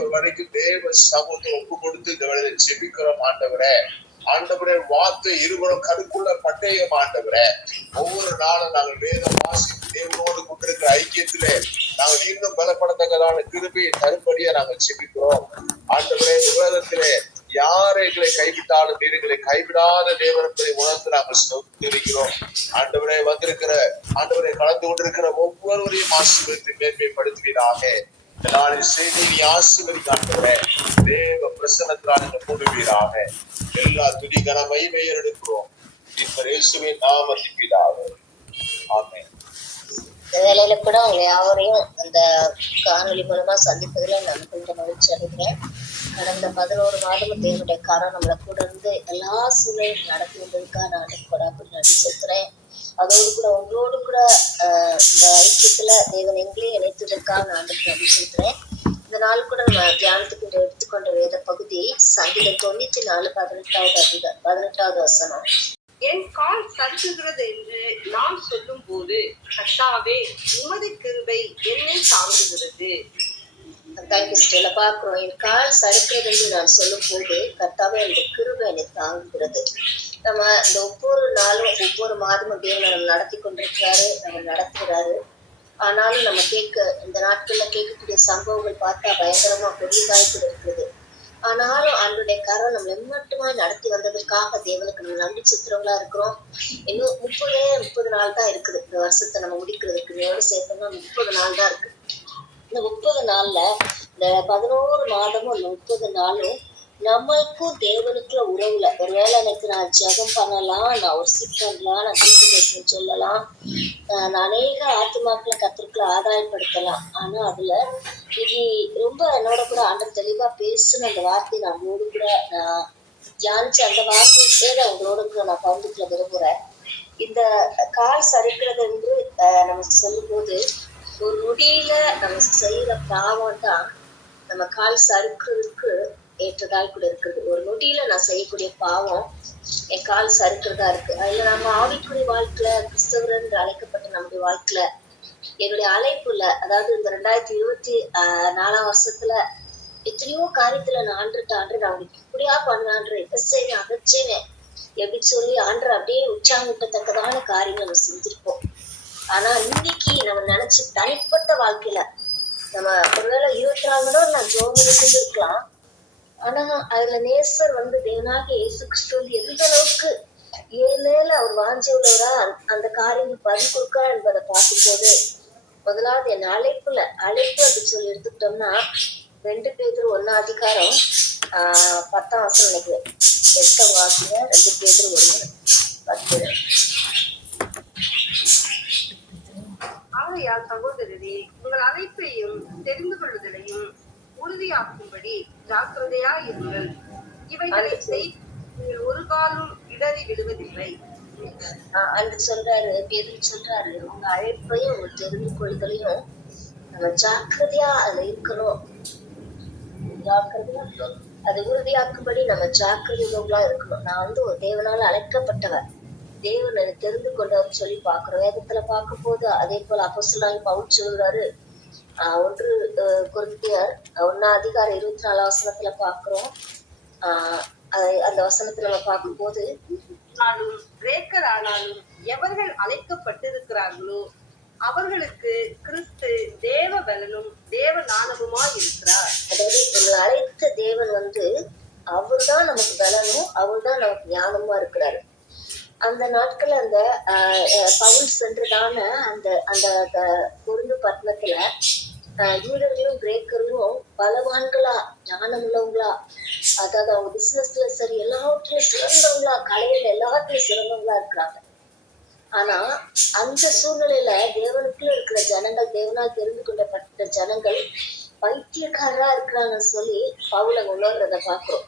ஒரு வரைக்கும் தேவ சமூகத்தை ஒப்பு கொடுத்து இந்த வேலையை ஜெபிக்கிறோம். ஆண்டவரே, ஆண்டவரே, வார்த்தை இருவரும் கருக்குள்ள பட்டயம். ஆண்டவரே, ஒவ்வொரு நாளும் நாங்கள் வேதம் வாசித்து தேவனோடு கொண்டிருக்கிற ஐக்கியத்திலே நாங்கள் இன்னும் பலப்படத்தக்கதான கிருபையை தரும்படியா நாங்கள் ஜெபிக்கிறோம். ஆண்டவரே, விவாதத்திலே யார் எங்களை கைவிட்டாலும் நீர்களை கைவிடாத தேவன் என்பதை உணர்ந்து நாங்கள் சொல்லிக்கிறோம். ஆண்டவரே, வந்திருக்கிற ஆண்டவரை கலந்து கொண்டிருக்கிற ஒவ்வொருவரையும் ஆசீர்வதித்து மேன்மைப்படுத்துவீராக. இந்த நாளின் செய்தி நீ ஆசீர்வதிக்க ஆண்டவரே, தேவ பிரசன்னத்தினால் நீங்கள் மூடுவீராக. எல்லா துதி கன மகிமையை எடுக்கிறோம் இயேசுவின் நாமத்தில் பிதாவே, ஆமென். இந்த வேலையில கூட அவங்க யாவரையும் அந்த காணொலி மூலமா சந்திப்பதில் நான் கொஞ்சம் மகிழ்ச்சி அடைகிறேன். கடந்த 11 மாதமும் தேவனுடைய காரம் நம்மளை கூட இருந்து எல்லா சூழலையும் நடத்தி வந்ததுக்காக நான் கொடாப்படி நன்றி செலுத்துறேன். அதோடு கூட உங்களோடு கூட இந்த ஐக்கியத்துல தேவன் எங்களையும் இணைத்ததற்காக நான் நன்றி செலுத்துறேன். இந்த நாள் கூட நம்ம தியானத்துக்கு எடுத்துக்கொண்ட வேத பகுதி சங்கீதம் 94 18வது வசனம். என் கால் சறுக்குகிறது என்று நான் சொல்லும் போது கர்த்தாவே உமது கிருபை என்னை தாங்குகிறது. பார்க்கிறோம், என் கால் சறுக்கிறது என்று நான் சொல்லும் போது கர்த்தாவே அந்த கிருபை என்னை தாங்குகிறது. நம்ம இந்த ஒவ்வொரு நாளும் ஒவ்வொரு மாதமும் தேவன் நடத்தி கொண்டிருக்கிறாரு, நம்ம நடத்துகிறாரு. ஆனாலும் நம்ம இந்த நாட்கள்ல கேட்கக்கூடிய சம்பவங்கள் பார்த்தா பயங்கரமா பெரியதாய் கூட இருக்குது. ஆனாலும் ஆண்டுடைய கரம் நம்மளை மட்டுமா நடத்தி வந்ததற்காக தேவனுக்கு நம்ம நன்றி செலுத்துறவங்களா இருக்கிறோம். இன்னும் 30 நாள் தான் இருக்குது இந்த வருஷத்தை நம்ம முடிக்கிறதுக்கு. இதோட சேர்த்தோம்னா 30 நாள் தான் இருக்கு. இந்த 30 நாள்ல இந்த 11 மாதமும் இந்த 30 நாளும் நம்மளுக்கும் தேவனுக்குள்ள உறவுல ஒருவேளை எனக்கு நான் ஜெபம் பண்ணலாம், நான் ஒரு பண்ணலாம், நான் தீர்க்கதரிசனம் சொல்லலாம், நான் அநேக ஆத்துமாக்களை கத்திற்குள்ள ஆதாயப்படுத்தலாம். ஆனா அதுல இன்னைக்கு ரொம்ப என்னோட கூட ஆண்டவர் தெளிவா பேசுன அந்த வார்த்தை நம்மளோடு கூட நான் தியானிச்சு அந்த வார்த்தையே உங்களோட கூட நான் பகிர்ந்துக்குள்ள விரும்புறேன். இந்த கால் சறுக்கிறது என்று நம்ம சொல்லும் போது ஒரு நொடியில நம்ம செய்யற பாவம் தான் நம்ம கால் சறுக்கிறதுக்கு ஏற்றதால் கூட இருக்குது. ஒரு நொடியில நான் செய்யக்கூடிய பாவம் என் கால் சறுக்கிறதா இருக்கு. அதுல நம்ம ஆவிக்குரிய வாழ்க்கையில கிறிஸ்தவர் என்று அழைக்கப்பட்ட நம்முடைய வாழ்க்கையில என்னுடைய அழைப்புல, அதாவது இந்த 2024 வருஷத்துல எத்தனையோ காரியத்துல நான் ஆண்டு நான் இப்படியா பண்ணான்ற இதை செய்வேன் அதை செய்வேன் எப்படி சொல்லி ஆண்டு அப்படியே உற்சாகத்தக்கதான காரியங்கள் நம்ம செஞ்சிருப்போம். ஆனா இன்னைக்கு நம்ம நினைச்சு தனிப்பட்ட வாழ்க்கையில நம்ம ஒருவேளை 24 மணி நேரம் நான் ஜோமனி கொண்டு இருக்கலாம். ஆனா அதுல நேசர் தேவனாக இயேசு கிறிஸ்து எந்த அளவுக்கு ஏழேல அவர் வாஞ்சி உள்ளவரா அந்த காரியங்கள் பதில் கொடுக்கா என்பதை பார்க்கும் போது, முதலாவது என் அழைப்பு அப்படி சொல்லி எடுத்துக்கிட்டோம்னா 2 பேதுரு 1 அதிகாரம் 10ஆம் வசனம் நினைக்கிறேன். 8ஆம் வாசிங்க. 2 பேதுரு 1:10. ஆகையால் சகோதரரே, உங்கள் அழைப்பையும் தெரிந்து கொள்ளுதலையும் உறுதியாக்கும்படி ஜாக்கிரதையா இருங்கள். இவைகளை செய்ய ஒரு காலம் இடறி விடுவதில்லை. அன்று சொல்றாரு, பேதுரு சொல்றாரு, உங்க அழைப்பையும் உங்க தெரிந்து கொள்ளுதலையும் நம்ம ஜாக்கிரதையா அதுல இருக்கணும். ஜாக்கிரதையா அதை உறுதியாக்கும்படி நம்ம ஜாக்கிரதையா இருக்கணும். நான் ஒரு தேவனால அழைக்கப்பட்டவர், தேவன் எனக்கு தெரிந்து கொண்டவர் சொல்லி பாக்குறோம். வேதத்துல பார்க்கும் போது அதே போல அப்போஸ்தலனாகிய பவுல் சொல்றாரு, 1 கொரிந்தியர் 1 அதிகாரம் 24 வசனத்துல பாக்குறோம். அந்த வசனத்துல நம்ம பார்க்கும் போது, ஆனாலும் கிரேக்கர் ஆனாலும் எவர்கள் அழைக்கப்பட்டிருக்கிறார்களோ அவர்களுக்கு கிறிஸ்து தேவ பலனும் தேவ ஞானமுமா இருக்கிறார். அதாவது நம்மளை அழைத்த தேவன் அவர் தான் நமக்கு பலனும் அவர் தான் நமக்கு ஞானமா இருக்கிறாரு. அந்த நாட்கள் அந்த பவுல் சென்றதான அந்த அந்த கொரிந்து பட்டணத்துல யூதர்களும் கிரேக்கர்களும் பலவான்களா ஞானம் உள்ளவங்களா, அதாவது அவங்க பிசினஸ்ல சரி எல்லாவற்றிலும் சிறந்தவங்களா, கலையில எல்லாத்துலயும் சிறந்தவங்களா இருக்கிறாங்க. ஆனா அந்த சூழ்நிலையில தேவனுக்குள்ள இருக்கிற ஜனங்கள், தேவனால் தெரிந்து கொள்ளப்பட்ட ஜனங்கள் பைத்தியக்காரரா இருக்கிறாங்கன்னு சொல்லி பவுல உணர்றத பாக்குறோம்.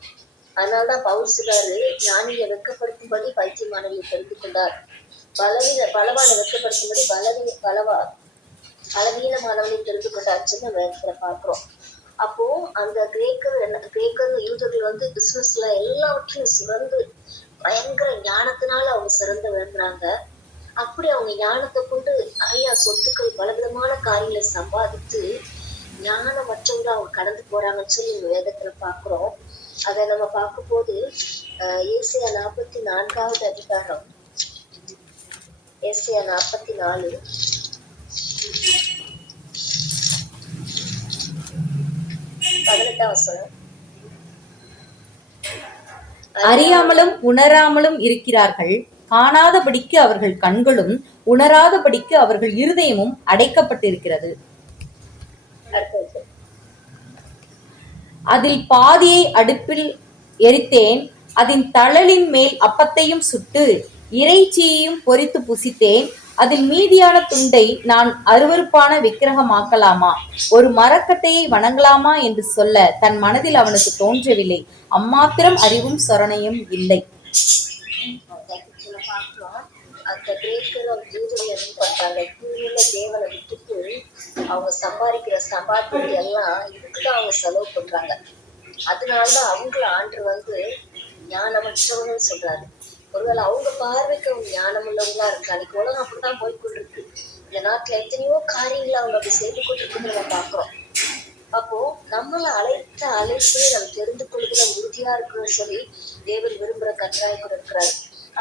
அதனாலதான் பவுல் சொல்றாரு, ஞானியை வெட்கப்படுத்தும்படி பைத்தியமானவர்களை தெரிந்து கொண்டார், பலவானை வெட்கப்படுத்தும்படி பலவீனமானவனை தெரிந்து கொண்டாச்சுன்னு வேதத்துல பாக்குறோம். அப்போ அந்த கிரேக்கர் யூதர்கள் பிசினஸ்ல எல்லாவற்றையும் சிறந்து பயங்கர ஞானத்தினால அவங்க சிறந்து விளங்குறாங்க. அப்படி அவங்க ஞானத்தை கொண்டு நிறைய சொத்துக்கள் பலவிதமான காரியங்களை சம்பாதித்து ஞானமற்றவங்க அவங்க கடந்து போறாங்கன்னு சொல்லி வேதத்துல பாக்குறோம். அதை நம்ம பார்க்கும்போது ஏசாயா 44வது அதிகாரம், ஏசாயா 44 18ஆம் வசனம். அறியாமலும் உணராமலும் இருக்கிறார்கள், காணாதபடிக்கு அவர்கள் கண்களும் உணராதபடிக்கு அவர்கள் இருதயமும் அடைக்கப்பட்டிருக்கிறது. அடுத்தது. அதில் பாதியை அடுப்பில் எரித்தேன், அதன் தழலின் மேல் அப்பத்தையும் சுட்டு இறைச்சியையும் பொரித்து புசித்தேன். அதில் மீதியான துண்டை நான் அருவருப்பான விக்கிரகமாக்கலாமா, ஒரு மரக்கட்டையை வணங்கலாமா என்று சொல்ல தன் மனதில் அவனுக்கு தோன்றவில்லை. அம்மாத்திரம் அறிவும் சொரணையும் இல்லை. பார்க்கிறோம். அந்த கிரேக்கர் ஜூதர்கள் என்ன பண்றாங்க, கீழுள்ள தேவனை விட்டுட்டு அவங்க சம்பாதிக்கிற சம்பாத்தியத்தை எல்லாம் இதுக்குதான் அவங்க செலவு பண்றாங்க. அதனாலதான் அவங்கள ஆண்டு ஞானமற்றவங்க சொல்றாரு. ஒருவேளை அவங்க பார்வைக்கு அவங்க ஞானம் உள்ளவங்களா இருக்கு. அன்னைக்கு உலகம் அப்படிதான் போய்கொண்டிருக்கு. இந்த நாட்டுல எத்தனையோ காரியங்களை அவங்க அப்படி செய்து கொண்டிருக்குன்னு நம்ம பாக்குறோம். அப்போ நம்மள அழைத்து நம்ம தெரிந்து கொள்கிற உறுதியா இருக்கணும்னு சொல்லி தேவன் விரும்புற கட்டாயம் கூட இருக்கிறாரு.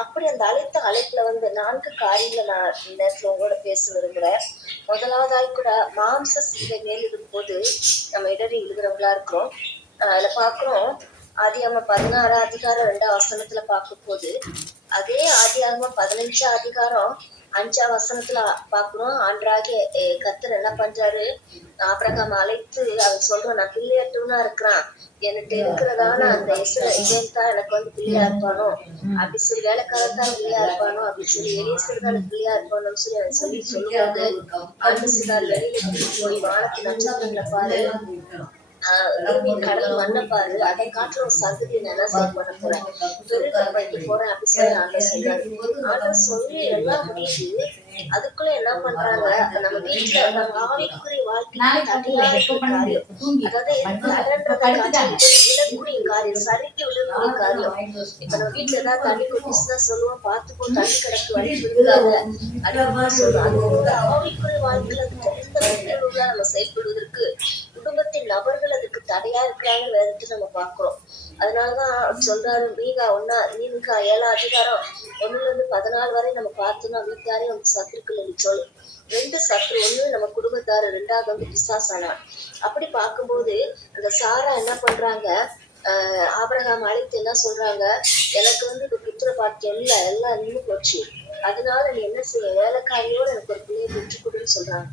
அப்படி அந்த அழைப்புல 4 காரியங்களை நான் இந்த நேரத்துல உங்களோட பேச விரும்புறேன். முதலாவதாய் கூட மாம்ச சிந்தை மேல் இருக்கும்போது நம்ம இடறி இழுகிறவங்களா இருக்கிறோம். அதுல பாக்குறோம், ஆதியாகமம் 16 அதிகாரம் 2ஆம் வசனத்துல பார்க்கும் போது, அதே ஆதியாகமம் 15 அதிகாரம் 5ஆம் வசனத்துல பாக்குறோம். ஆண்டராகிய கர்த்தர் என்ன பண்றாரு, ஆபிரகாம் அழைத்து அவர் சொல்றோம், நான் பிள்ளையற்றவனா இருக்கிறான், என்கிட்ட இருக்கிறதான அந்த இவன் தான் எனக்கு பிள்ளையா இருப்பானோ, அப்படி சொல்லி வேலைக்காரன் தான் பிள்ளையா இருப்பானோ, அப்படி சொல்லி எலியேசர் தான் பிள்ளையா இருப்பானோன்னு சொல்லி அவன் சொல்லும்போது, ஆண்டு சிறார் வெளியில போய் வானத்து நட்சத்திரங்களை பாரு, கடல் மண்ணை பாரு, அதை காட்டுற ஒரு சந்ததி என்ன செய்ய பண்ண போறேன், பெருக்கி போறேன் அப்படி சொல்லி ஆண்டர் சொல்றாரு. ஆண்டர் சொல்லி எல்லாம் முடியுது. அதுக்குள்ள என்ன பண்றாங்க, நம்ம வீட்டுல நம்ம ஆவிக்குரிய வாழ்க்கையில தடையா இருக்கிற காரியம், அதாவது விழக்கூடிய காரியம், சரிக்கு விழக்கூடிய காரியம். இப்ப நம்ம வீட்டுல ஏதாவது தண்ணி கொட்டிச்சுன்னா சொல்லுவோம், பார்த்துப்போ தண்ணி கிடக்கு வழி விழுந்தாங்க அப்படின்னு சொல்லுவோம். அது ஆவிக்குரிய வாழ்க்கையில நம்ம செயல்படுவதற்கு குடும்பத்தின் நபர்கள் அதுக்கு தடையா இருக்கிறாங்க வேதத்துல நம்ம பாக்குறோம். அதனாலதான் சொல்றாரு, மீகா 7ஆம் அதிகாரம் 1-14 வரை நம்ம பார்த்தோம்னா, வீட்டாரே சத்துருக்கள் சொல் 2 சத்துரு, ஒண்ணு நம்ம குடும்பத்தாரு, 2வது பிசாசானா. அப்படி பார்க்கும்போது அந்த சாரா என்ன பண்றாங்க, ஆபிரகாம் அழைத்து என்ன சொல்றாங்க, எனக்கு இப்ப புத்திர பாக்கியம் இல்ல, எல்லாம் நின்று போச்சு, அதனால நீ என்ன செய்ய, வேலைக்காரியோட எனக்கு ஒரு பிள்ளையை பெற்றுக் கொடுன்னு சொல்றாங்க.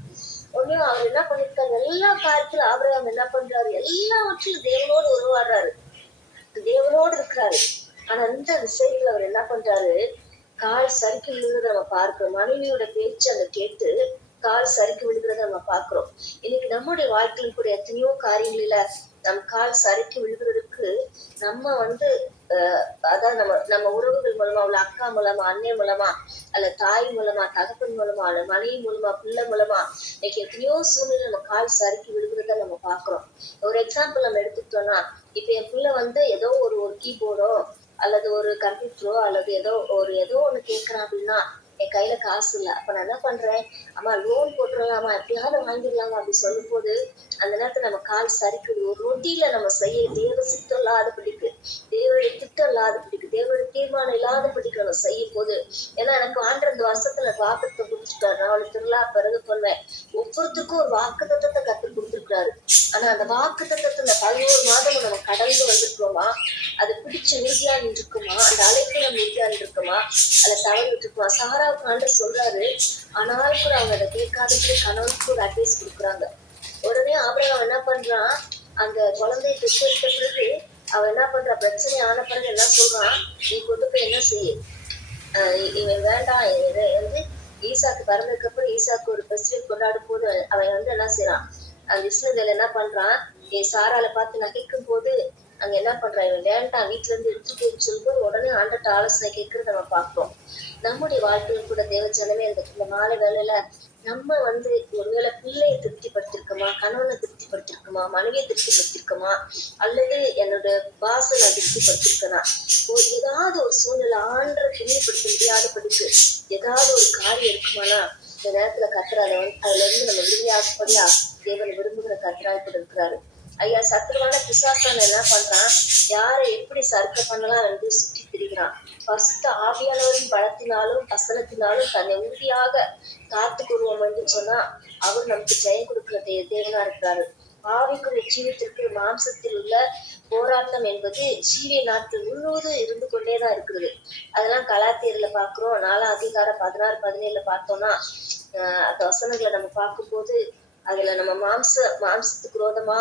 ஒண்ணு அவர் என்ன பண்ணிருக்காரு, எல்லா காரியத்திலும் ஆபிரகாம் என்ன பண்றாரு, எல்லாவற்றிலும் தேவனோடு உருவாடுறாரு, தேவனோடு இருக்கிறாரு. ஆனா இந்த விஷயத்துல அவர் என்ன பண்றாரு, கால் சறுக்கி விழுகிறத நம்ம பார்க்கிறோம். மனைவியோட பேச்சு அந்த கேட்டு கால் சறுக்கி விழுகிறத நம்ம பார்க்கிறோம். இன்னைக்கு நம்முடைய வாழ்க்கையில கூட எத்தனையோ காரியங்களில நம் கால் சறுக்கி விழுகிறதுக்கு நம்ம அதாவது நம்ம உறவுகள் மூலமா, உள்ள அக்கா மூலமா, அண்ணே மூலமா, அல்ல தாய் மூலமா, தகப்பன் மூலமா, அல்ல மனைவி மூலமா, பிள்ளை மூலமா, இன்னைக்கு எத்தனையோ சூழ்நிலை நம்ம கால் சறுக்கி விழுகிறத நம்ம பாக்குறோம். ஒரு எக்ஸாம்பிள் நம்ம எடுத்துக்கிட்டோம்னா, இப்ப என் பிள்ளை ஏதோ ஒரு கீபோர்டோ அல்லது ஒரு கம்ப்யூட்டரோ அல்லது ஏதோ ஒண்ணு கேட்கறான் அப்படின்னா, என் கையில காசு இல்லை. அப்ப நான் என்ன பண்றேன், அம்மா லோன் போட்டுடலாமா, எப்படியாவது வாங்கிடலாமா அப்படி சொல்லும் போது அந்த நேரத்துல நம்ம கால் சரிக்குது. ஒரு ரொட்டியில நம்ம செய்ய தேவ சித்தம் இல்லாதபடிக்கு, தேவனுடைய திட்டம் இல்லாதபடிக்கு, தேவனுடைய தீர்மானம் இல்லாதபடிக்கு நம்ம செய்யும் போது, ஏன்னா எனக்கு ஆண்டு அந்த வருஷத்துல வாக்குத்தத்தை கொடுத்துட்டாரு, நான் அவளுக்கு திருவிழா பிறகு பண்ணுவேன், ஒவ்வொருத்தருக்கும் ஒரு வாக்கு தத்தத்தை கத்து கொடுத்துருக்காரு. ஆனா அந்த வாக்கு தத்தத்தை இந்த 11 மாதம் நம்ம கடந்து வந்திருக்கோமா, அது பிடிச்சு உறுதியா இருக்குமா, அந்த அழைப்புல உறுதியா இருக்குமா, அதை தவறு விட்டுருக்குமா. சாராவுக்கு ஆண்டவர் சொல்றாரு, ஆனாலும் கூட அவங்க அதை கேட்காதபடி கணவனுக்கு ஒரு அட்வைஸ் கொடுக்குறாங்க. உடனே ஆபிரகாம் என்ன பண்றான், அந்த குழந்தையை பெற்றெடுத்த பிறகு அவன் என்ன பண்றா, பிரச்சனை ஆன பிறகு என்ன சொல்றான், நீ கொண்டு போய் என்ன செய்ய, இவன் வேண்டாம், ஈசாக்கு பிறந்ததுக்கு அப்புறம் ஈசாக்கு ஒரு ஃபெஸ்டிவல் கொண்டாடும் போது அவன் என்ன செய்யறான், அந்த இஸ்ரவேல் என்ன பண்றான், சாரால பார்த்து நகைக்கும் போது அங்க என்ன பண்றான், இவன் வேண்டாம் வீட்டுல இருந்து எடுத்துட்டு சொல்லும்போது உடனே ஆண்டட்ட ஆலோசனை கேட்கறத நம்ம பார்க்கிறோம். நம்முடைய வாழ்க்கையில கூட தேவ ஜனமே இந்த மாலை வேலையில நம்ம ஒருவேளை பிள்ளையை திருப்திப்படுத்திருக்கோமா, கணவனை திருப்திப்படுத்திருக்கோமா, மனைவியை திருப்திப்படுத்திருக்கோமா, அல்லது என்னோட பாச நான் திருப்திப்படுத்திருக்கேனா, ஏதாவது ஒரு சூழ்நிலை ஆண்டரை பிரியப்படுத்த முடியாதபடிக்கு ஏதாவது ஒரு காரியம் இருக்குமானா, இந்த நேரத்துல கத்துற அதுல இருந்து நம்ம விரும்பியாசப்படியா தேவன் விரும்புகிற கர்த்தராய் கூட இருக்கிறாரு. ஐயா, சத்துருவான பிசாசான என்ன பண்றான், யாரை எப்படி சறுக்க பண்ணலாம் என்று சுற்றி திரிகிறான். பரிசுத்த ஆவியானவரின் பலத்தினாலும் வசனத்தினாலும் தன்னை உறுதியாக காத்து கொள்வோம் என்று சொன்னா அவர் நமக்கு ஜெயம் கொடுக்கிற தேவனா இருக்கிறாரு. ஆவிக்குரிய ஜீவத்திற்கு மாம்சத்தில் உள்ள போராட்டம் என்பது ஜீவிய நாட்கள் முழுவதும் இருந்து கொண்டேதான் இருக்கிறது. அதெல்லாம் கலாத்தியர்ல பாக்குறோம். 4ஆம் அதிகாரம் 16, 17 பார்த்தோம்னா அந்த வசனங்களை நம்ம பார்க்கும்போது அதுல நம்ம மாம்சத்துக்கு விரோதமா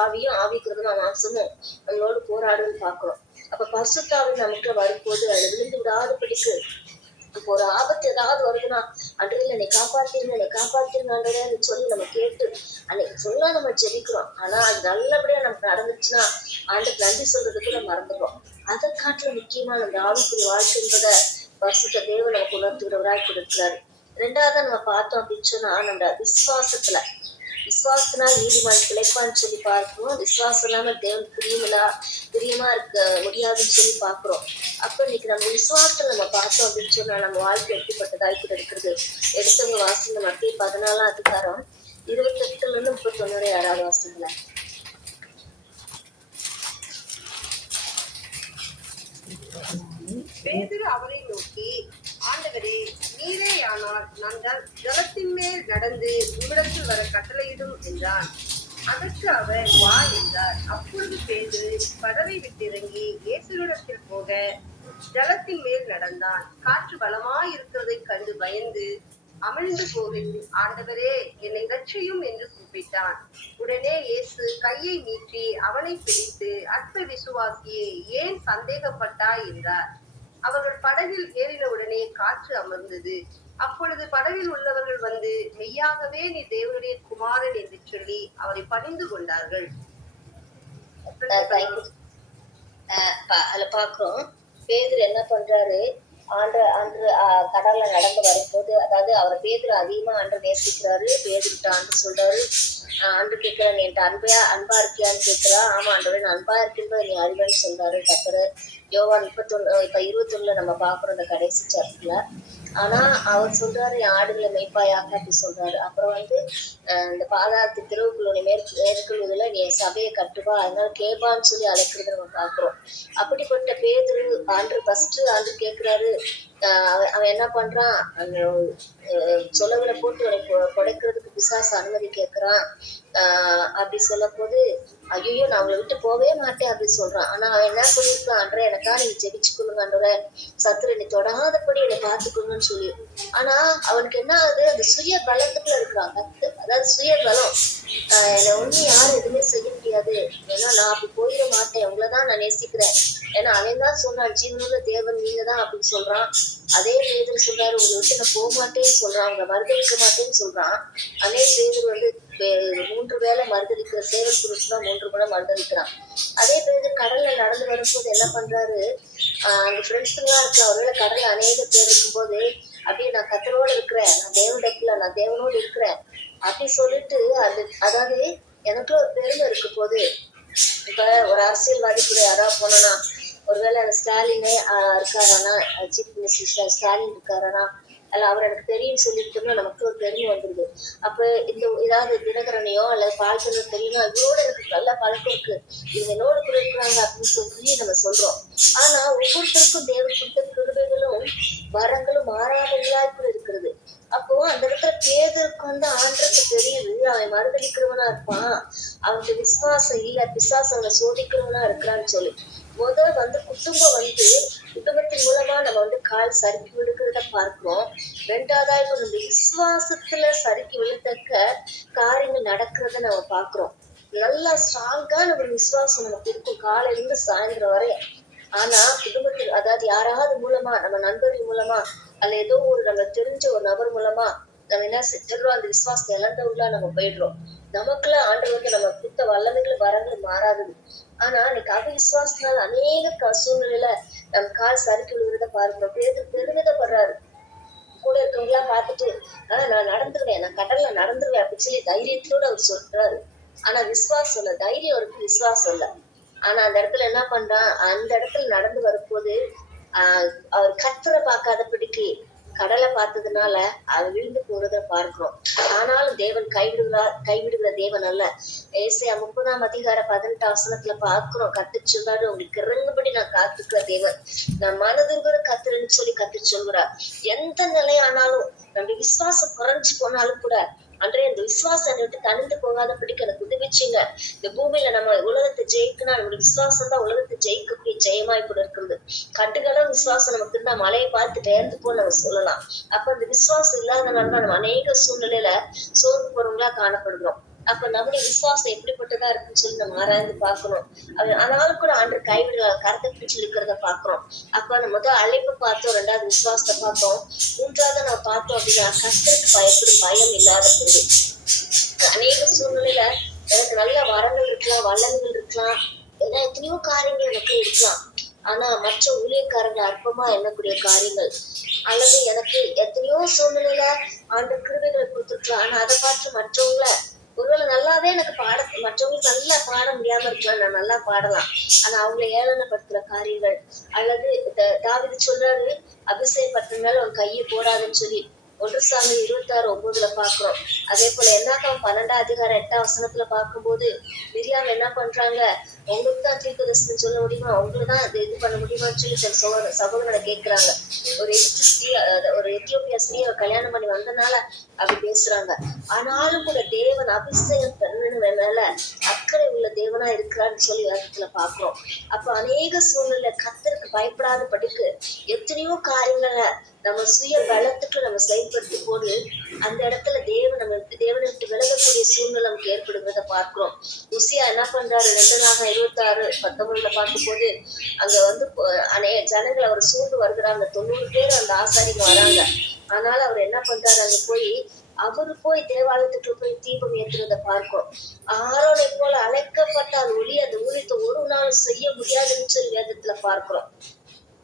ஆவியும், ஆவிக்கு விரோதமா மாம்சமும் நம்மளோடு போராடுன்னு பாக்குறோம். அப்ப பரிசுத்தாவி நமக்கு வரும்போது அதுல விழுந்து விடாதபடிக்கு இப்போ ஒரு ஆபத்து ஏதாவது வருதுன்னா, அன்றையில என்னை காப்பாத்திருங்க சொல்லி நம்ம கேட்டு அன்னைக்கு ஃபுல்லா நம்ம ஜெபிக்கிறோம். ஆனா அது நல்லபடியா நமக்கு நடந்துச்சுன்னா ஆண்டுக்கு நன்றி சொல்றது கூட மறந்துடுறோம். அதை காட்டில முக்கியமா நம்ம ஆவிக்குரிய வாழ்க்கைன்றத பரிசுத்த தேவன் நமக்கு உணர்த்துகிறவராய் கொடுக்கிறாரு. ரெண்டாவது நம்ம பார்த்தோம் அப்படின்னு சொன்னா, நம்ம விசுவாசத்தினால் நீதிமான் பிழைப்பான்னு சொல்லி பார்க்கிறோம். விசுவாசம் இல்லாம தேவன் பிரியமா இருக்க முடியாதுன்னு சொல்லி பாக்குறோம். அப்ப இன்னைக்கு நம்ம விசுவாசத்தை நம்ம பார்த்தோம் அப்படின்னு சொன்னா நம்ம வாழ்க்கை எப்படிப்பட்டதாய் கூட இருக்கிறது. எடுத்தவங்க வாசிங்க மத்திய 14ஆம் அதிகாரம் 28 31 யாராவது வாசிங்களா? பேதுரு அவரை நோக்கி, ஆண்டவரே, நீரேயானால் நாங்கள் ஜலத்தின் மேல் நடந்து உம்மிடத்தில் வர கட்டளையிடும் என்றான். அதற்கு அவர், வா என்றார். அப்பொழுது பேதுரு படவை விட்டிறங்கி இயேசுவிடத்தில் போக ஜலத்தின் மேல் நடந்தான். காற்று பலமாய் இருக்கிறதைக் கண்டு பயந்து அமிழ்ந்து போகையில், ஆண்டவரே, என்னை இரட்சியும் என்று கூப்பிட்டான். உடனே இயேசு கையை நீட்டி அவனை பிடித்து, அற்ப விசுவாசியே, ஏன் சந்தேகப்பட்டாய் என்றார். அவர்கள் படகில் ஏறினவுடனே காற்று அமர்ந்தது. அப்பொழுது படகில் உள்ளவர்கள் வந்து, மெய்யாகவே நீ தேவனுடைய குமாரன் என்று சொல்லி அவரை பணிந்து கொண்டார்கள். அதுல பாக்குறோம், பேதுரு என்ன பண்றாரு, அன்று கடல்ல நடந்து வரும்போது, அதாவது அவர் பேதுரு அதிகமா ஆண்டு நேசிக்கிறாரு. பேதுருட்ட ஆண்டு சொல்றாரு, ஆண்டு கேட்கிறான், என்கிட்ட அன்பா இருக்கியான்னு கேட்கிறா. ஆமா ஆண்டவரே, நான் அன்பா இருக்கின்றது நீ அறிவன்னு சொல்றாரு கர்த்தர். யோவான் 21 நம்ம பாக்குறோம் இந்த கடைசி சாப்டர்ல. ஆனா அவர் சொல்றாரு, என் ஆடுகளை மெய்ப்பாயாக அப்படி சொல்றாரு. அப்புறம் இந்த பாதாளத்து திறவுக்குள்ள மேற்கொள்வதில் நீ சபையை கட்டுவா, அதனால கேபான்னு சொல்லி அழைக்கிறத நம்ம பாக்குறோம். அப்படிப்பட்ட பேதுரு ஃபர்ஸ்ட் ஆண்டு கேட்கிறாரு. அவன் என்ன பண்றான், அந்த சொலவுல போட்டு கொடைக்கிறதுக்கு பிசாசு அனுமதி கேட்கிறான். அப்படி சொல்லும் போது, ஐயோ நான் அவங்களை விட்டு போவே மாட்டேன் அப்படி சொல்றான். ஆனா அவன் என்ன சொல்லியிருக்கான், அன்றே எனக்கா நீங்க ஜெபிச்சுக்கொள்ளுங்க ஆண்டவரே, சத்துரு நீ தொடாதபடி என்னை பார்த்துக்கணும்னு சொல்லி. ஆனா அவனுக்கு என்ன ஆகுது, அந்த சுய பலத்துக்குள்ள இருக்கிறான். அதாவது சுய பலம், என்னை ஒண்ணு யாரும் எதுவுமே செய்ய முடியாது, ஏன்னா நான் அப்படி போயிட மாட்டேன், உங்களதான் நான் நேசிக்கிறேன், ஏன்னா அவன் தான் சொன்னான் ஜீவனுள்ள தேவன் நீங்க தான் அப்படின்னு சொல்றான். அதே பேதுரு சொல்றாரு, உங்களை விட்டு நான் போக மாட்டேன்னு சொல்றான், உங்களை மறுதளிக்க மாட்டேன்னு சொல்றான். அதே பேதுரு 3 வேளை மறுதளிக்கிற சேவல் புருஷனா 3 முறை மறுதளிக்கிறான். அதே பேதுரு கடல்ல நடந்து வரும்போது என்ன பண்றாரு, அங்க ஃப்ரெண்ட்ஸ் எல்லாம் இருக்கு, அவரோட கடல்ல அநேக பேர் இருக்கும்போது அப்படியே நான் கத்தரோடு இருக்கிறேன், நான் தேவனோடு இருக்கிறேன் அப்படி சொல்லிட்டு, அதாவது எனக்குள்ள ஒரு பெருமை இருக்கு போது. இப்ப ஒரு அரசியல்வாதி கூட யாராவது போனோம்னா, ஒருவேளை அந்த ஸ்டாலினே இருக்காரானா, சீஃப் மினிஸ்டர் ஸ்டாலின் இருக்காரானா, அல்ல அவர் எனக்கு தெரியும் சொல்லிட்டு நமக்கு ஒரு பெருமை வந்துருது. அப்ப இந்த ஏதாவது தினகரனையோ அல்ல பால்கனோ தெரியுமா, இவரோட எனக்கு நல்ல பழக்கம் இருக்கு, இவங்க என்னோட கூட இருக்கிறாங்க அப்படின்னு சொல்லி நம்ம சொல்றோம். ஆனா ஒவ்வொருத்தருக்கும் தேவன் கொடுத்த கிருபைகளும் வரங்களும் மாறாதவர்களாய் கூட இருக்கிறது. அப்போ அந்த இடத்துல பேதருக்கு ஆண்டருக்கு தெரியுது, அவன் மறுதளிக்கிறவனா இருப்பான், அவனுக்கு விசுவாசம் இல்ல, பிசாசு அவனை சோதிக்கிறவனா இருக்கிறான்னு சொல்லி. குடும்பத்தின் மூலமா நம்ம கால் சறுக்கி விழுக்கிறத பார்க்கிறோம். ரெண்டாவதா இப்ப நம்ம விசுவாசத்துல சறுக்கி விழுத்தக்க காரியங்கள் நடக்கிறத நம்ம பாக்குறோம். நல்லா ஸ்ட்ராங்கான ஒரு விசுவாசம் நமக்கு இருக்கும் காலையில இருந்து சாயந்தரம் வரை. ஆனா குடும்பத்தில், அதாவது யாராவது மூலமா, நம்ம நண்பர்கள் மூலமா அல்ல ஏதோ ஒரு நம்ம தெரிஞ்ச ஒரு நபர் மூலமா நம்ம என்ன செஞ்சிடறோம், அந்த விசுவாசத்தை இழந்தவங்களா நம்ம போயிடுறோம். நமக்குள்ள ஆண்டவர் நம்ம கொடுத்த வல்லமைகள் வரங்கள் மாறாதது. ஆனா இன்னைக்கு அவிசுவாசத்தினால அநேக சூழ்நிலையில நம்ம கால் சறுக்கி விழுகிறத பார்க்கிறோம். பெருமிதப்படுறாரு. கூட இருக்கவங்க எல்லாம் பார்த்துட்டு, நான் நடந்துருவேன், நான் கடல்ல நடந்துருவேன் அப்படின்னு சொல்லி தைரியத்தோட அவர் சொல்றாரு. ஆனா விசுவாசம் இல்ல, தைரியம் இருக்கு, விசுவாசம் இல்ல. ஆனா அந்த இடத்துல என்ன பண்றான், அந்த இடத்துல நடந்து வரும்போது அவர் கர்த்தரை பார்க்காதபடிக்கு கடலை பார்த்ததுனால அது விழுந்து போறத பார்க்கிறோம். ஆனாலும் தேவன் கைவிடுகிற தேவன் அல்ல. ஏசாயா 30:18 பார்க்கிறோம். கர்த்தர் சொல்றாரு, உங்களுக்கு இறங்கும்படி நான் காத்துக்கிற தேவன், நான் மனதுங்கிற கர்த்தர்ன்னு சொல்லி கர்த்தர் சொல்கிறார். எந்த நிலையானாலும் நம்முடைய விசுவாசம் குறைஞ்சு போனாலும் கூட அன்றைய இந்த விசுவாசம் விட்டு தனிந்து போகாதபடிக்கு எனக்கு உதவிச்சிங்க. இந்த பூமியில நம்ம உலகத்தை ஜெயிக்கணும், நம்மளுடைய விசுவாசம் தான் உலகத்தை ஜெயிக்கக்கூடிய ஜெயமாய் கூட இருக்கிறது. கட்டுக்கடன் விசுவாசம் நமக்கு இருந்தா மழையை பார்த்து பெயர்ந்து போன்னு நம்ம சொல்லலாம். அப்ப இந்த விசுவாசம் இல்லாதனால தான் நம்ம அநேக சூழ்நிலையில சோர்ந்து போறவங்களா காணப்படுகிறோம். அப்ப நம்முடைய விசுவாசம் எப்படிப்பட்டதா இருக்குன்னு சொல்லி நம்ம ஆராய்ந்து பார்க்கணும். ஆனாலும் கூட ஆண்டு கைவிட கருத்தை பிடிச்சு இருக்கிறத பாக்குறோம். அப்ப நம்ம முதல் அழைப்பு பார்த்தோம், ரெண்டாவது விசுவாசத்தை பார்த்தோம், மூன்றாவது நம்ம பார்த்தோம் அப்படின்னா கர்த்தருக்கு பயப்படும் பயம் இல்லாத போது. அநேக சூழ்நிலையில எனக்கு நல்ல வரங்கள் இருக்கலாம், வல்லங்கள் இருக்கலாம், ஏன்னா எத்தனையோ காரியங்கள் எனக்கு இருக்கலாம். ஆனா மற்ற ஊழியக்காரங்க அற்பமா எண்ணக்கூடிய காரியங்கள், அல்லது எனக்கு எத்தனையோ சூழ்நிலையில ஆண்டு கிருபைகளை கொடுத்துருக்கலாம். ஆனா அதை பார்த்து மற்றவங்கள ஒருவேளை நல்லாவே எனக்கு மற்றவங்களுக்கு நல்லா பாட முடியாம இருக்கலாம், நான் நல்லா பாடலாம், ஆனா அவங்களை ஏளனப்படுத்துற காரியங்கள். அல்லது தாவீது சொல்றாரு, அபிஷேகப்படுத்தினால உன் கையை போடாதுன்னு சொல்லி 1 சாமுவேல் 26:9 பாக்குறோம். அதே போல என்னாகும் 12:8 பார்க்கும்போது மிரியாம் என்ன பண்றாங்க, உங்களுக்கு தான் தீர்க்கதரிசனம் சொல்ல முடியுமா, உங்களுக்கு தான் இது பண்ண முடியுமான்னு சொல்லி தன் சகோதரனை கேட்கிறாங்க. ஒரு எத்தியோப்பியா ஸ்ரீ கல்யாணம் பண்ணி வந்தனால அப்படி பேசுறாங்க. ஆனாலும் கூட தேவன் அபிஷேகம் பெண்ணு மேல அக்கறை உள்ள தேவனா இருக்கிறான்னு சொல்லி வேதத்துல பாக்குறோம். அப்ப அநேக சூழ்நிலை கர்த்தருக்கு பயப்படாத படிக்கு எத்தனையோ காரியங்களை நம்ம சுய பலத்துக்கு நம்ம செயல்படுத்தி போது அந்த இடத்துல தேவனை விட்டு விலகக்கூடிய சூழ்நிலை நமக்கு ஏற்படுகிறத பார்க்கிறோம். உசியா என்ன பண்றாரு, 2 பார்க்கும் போது அங்க ஜனங்கள் அவர் சூழ்ந்து வருகிறாங்க. 90 பேர் அந்த ஆசாரிங்க வராங்க. ஆனால அவர் என்ன பண்றாரு, அங்க போய் தேவாலயத்துக்கு போய் தீபம் ஏற்றுறத பார்க்கும். ஆரோனை போல அழைக்கப்பட்டால் ஒளி அந்த ஊழியத்தை ஒரு நாள் செய்ய முடியாதுன்னு சொல்லி வேதத்துல பார்க்கிறோம்.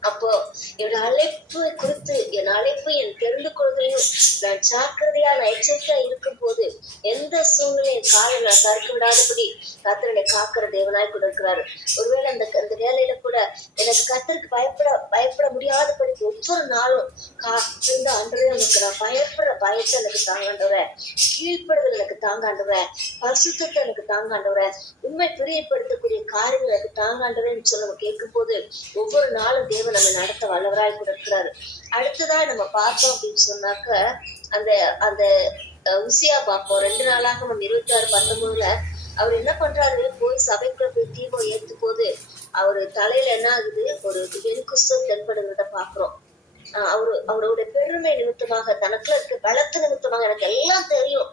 அப்போ என்னோட அழைப்பு குறித்து என் தெரிந்து கொள்வதையும் நான் ஜாக்கிரதையா நான் எச்சரிக்கையா இருக்கும் போது எந்த சூழ்நிலையும் காலை நான் தடுக்க விடாதபடி கர்த்தரை காக்கிற தேவனாய் கூட இருக்கிறாரு. ஒருவேளை அந்த வேலையில கூட எனக்கு கர்த்தருக்கு பயப்பட முடியாதபடிக்கு ஒவ்வொரு நாளும் காத்திருந்த ஆண்டவரே, எனக்கு நான் பயப்படுற பயத்தை எனக்கு தாங்காண்டவரே, கீழ்ப்படுதல் எனக்கு தாங்காண்டவரே, பரிசுத்தத்தை எனக்கு தாங்காண்டவரே, உண்மை பிரியப்படுத்தக்கூடிய காரியங்கள் எனக்கு தாங்காண்டவரேன்னு சொல்லி நம்ம கேட்கும் போது ஒவ்வொரு நாளும் தேவன் நம்ம நடத்த வல்லவராய் கூட இருக்கிறாரு. அடுத்ததான் நம்ம பார்த்தோம் அப்படின்னு சொன்னாக்க அந்த உசியா பார்ப்போம். 2 நாளாக 26:19 அவர் என்ன பண்றாரு, போய் சபைக்குள்ள போய் தீபம் ஏத்து போது அவரு தலையில என்ன ஆகுது, ஒரு வெண்குஷ்டம் தென்படுகிறத பாக்குறோம். அவருடைய பெருமை நிமித்தமாக, தனக்குள்ள இருக்க பலத்து நிமித்தமாக, எனக்கு எல்லாம் தெரியும்,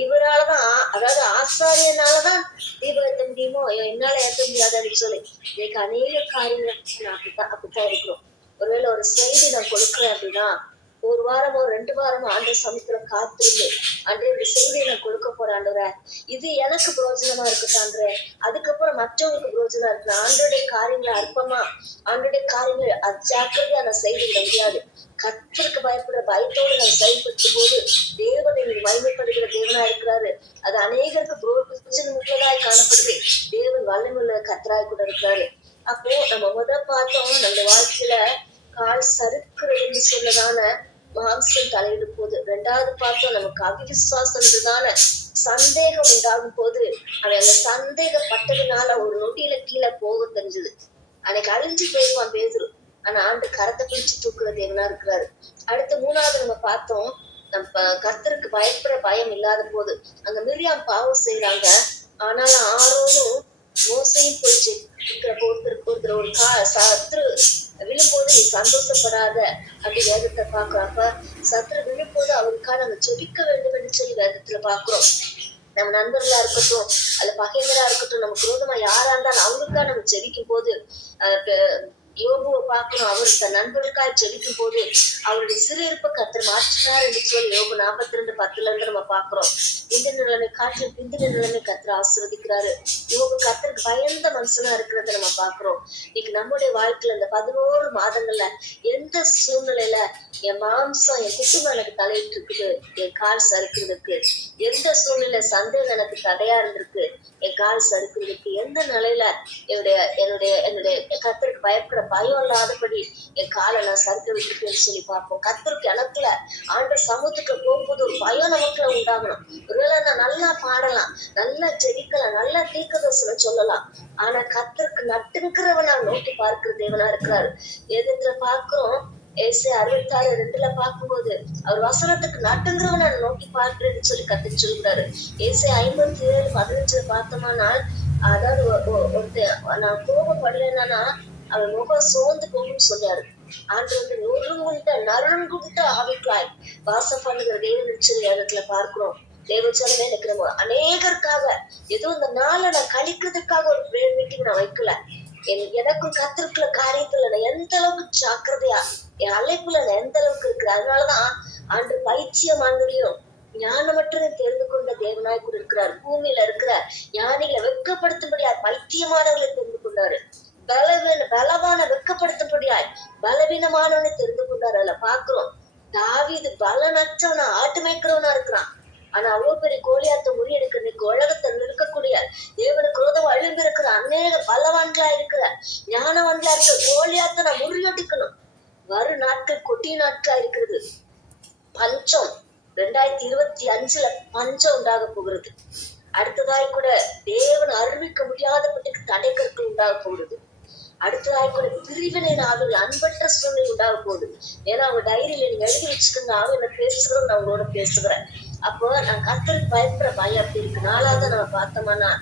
இவராலதான், அதாவது ஆசாரியனாலதான் தீபம் ஏற்ற முடியுமோ, என்னால ஏற்ற முடியாதுன்னு சொல்லி இன்னைக்கு அநேக காரியங்கள் அப்படித்தான் இருக்கிறோம். ஒருவேளை ஒரு செய்தி நான் கொடுக்குறேன் அப்படின்னா 1 வாரமோ 2 வாரமோ ஆண்டு சமயத்துல காத்திருந்து அன்றைய இந்த செய்தியை நான் கொடுக்க போறேன் ஆண்டவரே, இது எனக்கு பிரயோஜனமா இருக்கட்டான்ற, அதுக்கப்புறம் மற்றவங்களுக்கு பிரயோஜனம் இருக்கு. ஆண்டோடைய காரியங்களை அற்பமா, ஆண்டோடைய காரியங்களை அஜாக்கிரதையா நான் செய்துவிட முடியாது. கர்த்தருக்கு பயப்படுற பயத்தோடு நான் செயல்படுத்தும் போது தேவனை மகிமைப்படுகிற தேவனா இருக்கிறாரு. அது அநேகருக்கு பிரயோஜனமுள்ளதாய் காணப்படுது. தேவன் வல்லமையுள்ள கர்த்தராய் கூட இருக்கிறாரு. அப்போ நம்ம பார்த்தோம், நம்ம வாழ்க்கையில கால் சறுக்குறதுன்னு சொல்லதான மாம்சம் தலையிட போது. 2வது பார்த்தோம், நமக்கு அவிசுவாசம்ன்றதான சந்தேகம் உண்டாகும் போது அவன் சந்தேகப்பட்டதுனால ஒரு நொடியில கீழே போக தெரிஞ்சது. அன்னைக்கு அழிஞ்சு போயிருவான் பேதுரு. ஆனா ஆண்டு கரத்தை பிடிச்சு தூக்குற தேவனா இருக்கிறாரு. அடுத்து 3வது நம்ம பார்த்தோம், நம்ம கர்த்தருக்கு பயப்பட பயம் இல்லாத போது அங்க மிரியாம் பாவம் செய்யறாங்க. ஆனாலும் ஆரோனும் மோசையும் போயிடுச்சு ஒருத்தர் ஒரு சத்ரு விழும்போது நீ சந்தோஷப்படாத அப்படி வேதத்தை பாக்குறோம். அப்ப சத்ரு விழும்போது அவருக்காக நம்ம ஜெபிக்க வேண்டும் என்று சொல்லி வேதத்துல பாக்குறோம். நம்ம நண்பர்களா இருக்கட்டும் அல்ல பகைவரா இருக்கட்டும், நமக்கு விரோதமா யாரா இருந்தாலும் அவங்களுக்காக நம்ம ஜெபிக்கும் போது யோபுவை பார்க்கணும். அவர் தன் நண்பர்களுக்காக ஜெபிக்கும் போது அவருடைய சிறுயிருப்பை கர்த்தர் மாற்றினார் என்று சொல்லி யோபு 42:10 நம்ம பாக்குறோம். இந்த நிலைமை காற்றில் பிந்தின நிலைமை கர்த்தர் ஆசீர்வதிக்கிறாரு. யோபு கர்த்தருக்கு பயந்த மனுஷனா இருக்கிறத நம்ம பாக்குறோம். இன்னைக்கு நம்முடைய வாழ்க்கையில இந்த 11 மாதங்கள்ல எந்த சூழ்நிலையில என் மாம்சம் என் குடும்பம் எனக்கு தலையிட்டு இருக்குது, என் கால் சறுக்கிறதுக்கு, எந்த சூழ்நிலை சந்தேகம் எனக்கு தடையா இருந்திருக்கு, என் கால் சறுக்கிறதுக்கு, எந்த நிலையில என்னுடைய என்னுடைய என்னுடைய கர்த்தருக்கு பயப்பட பயம் இல்லாதபடி என் காலை நான் சறுக்க விட்டுருக்கேன்னு சொல்லி பார்ப்போம். கர்த்தருக்கு எனக்குல ஆண்டவர் சமூகத்துக்கு போகும்போது ஒரு பயம் நமக்குள்ள உண்டாகணும். ஒருவேளை நான் நல்லா பாடலாம், நல்லா ஜெபிக்கலாம், நல்லா தீர்க்கதரிசனம் சொல்லலாம், ஆனா கர்த்தருக்கு நட்டுங்கிறவனா நோக்கி பார்க்கிற தேவனா இருக்கிறாரு. எதிர்த்துல பார்க்கிறோம் ஏசாயா 66:2 பார்க்கும்போது அவர் வசனத்துக்கு நட்டுங்கிறவனை நோக்கி பார்க்கிறேன்னு சொல்லி கர்த்தர் சொல்கிறாரு. ஏசாயா 57:15 பார்த்தோம்னால், அதாவது ஒருத்தன் நான் கோபப்படலைன்னா அவன் முகம் சோர்ந்து போகும்னு சொன்னாரு. ஆண்டு நொறுங்குண்ட நறுங்குண்ட ஆவிக்காய் வாசம் பண்ணுகிற தேவன் சொல்லி இடத்துல பார்க்கிறோம். தேவச்சனமே நிற்கிறோம். அநேகருக்காக ஏதோ இந்த நாளை நான் கழிக்கிறதுக்காக ஒரு பிரேயர் மீட்டிங் நான் வைக்கல. எனக்கும் கத்திருக்கிற காரியத்துல நான் எந்த அளவுக்கு ஜாக்கிரதையா என் அழைப்புல நான் எந்த அளவுக்கு இருக்கிறேன். அதனாலதான் ஆண்டு பைத்தியமானவரையும் ஞானமற்ற தெரிந்து கொண்ட தேவனாய் கூட இருக்கிறார். பூமியில இருக்கிற ஞானிகளை வெட்கப்படுத்தும்படியாய் பைத்தியமானவர்களை தெரிந்து கொண்டாரு. பலவான வெட்கப்படுத்தும்படியாய் பலவீனமானவனை தெரிந்து கொண்டாரு. அதுல பாக்குறோம் தாவீது பலனற்றவனா ஆட்டு மேய்க்கிறவனா இருக்கிறான். ஆனா அவ்வளவு பெரிய கோலியாத்த முறியெடுக்க உலகத்தில் இருக்கக்கூடிய தேவனுக்கு குரோதம் அழிந்து இருக்கிற அநேக பலவான்களா இருக்கிற ஞானவான்களா இருக்கிற கோலியாத்த நான் முறியடிக்கணும். வரும் நாட்கள் கொட்டிய நாட்களா இருக்கிறது. பஞ்சம் 2025 பஞ்சம் உண்டாக போகிறது. அடுத்ததாய் கூட தேவன் அறிவிக்க முடியாதபட்டுக்கு தடை கற்கள் உண்டாக போகிறது. அடுத்ததாய் கூட பிரிவினை நாவல் அன்பற்ற சூழ்நிலை உண்டாக போகுது. ஏன்னா அவங்க டைரியில நீங்க எழுதி வச்சுக்கோங்க, அவங்க பேசுகிறோம், நான் உங்களோட பேசுகிறேன். அப்போ நான் கர்த்தருக்கு பயப்படுற பயம் அப்படி இருக்கு. 4வது நம்ம பார்த்தோம்னா